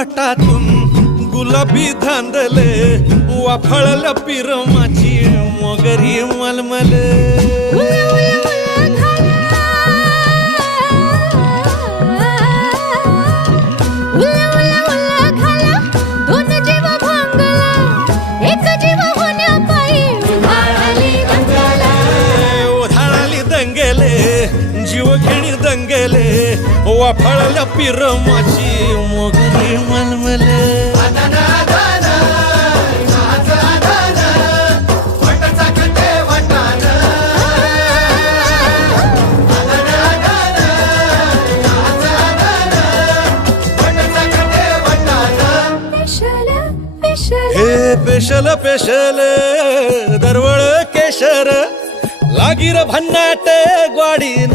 वटातून गुलाबी धांदले वाफळल्या पिरमाची मोगरी मलमले जीवघेणी दंगेले वाफळल्या पिरमाची मोगरी मलमले हे special special दरवळ केशर लागीर भन्नाट ग्वाडीन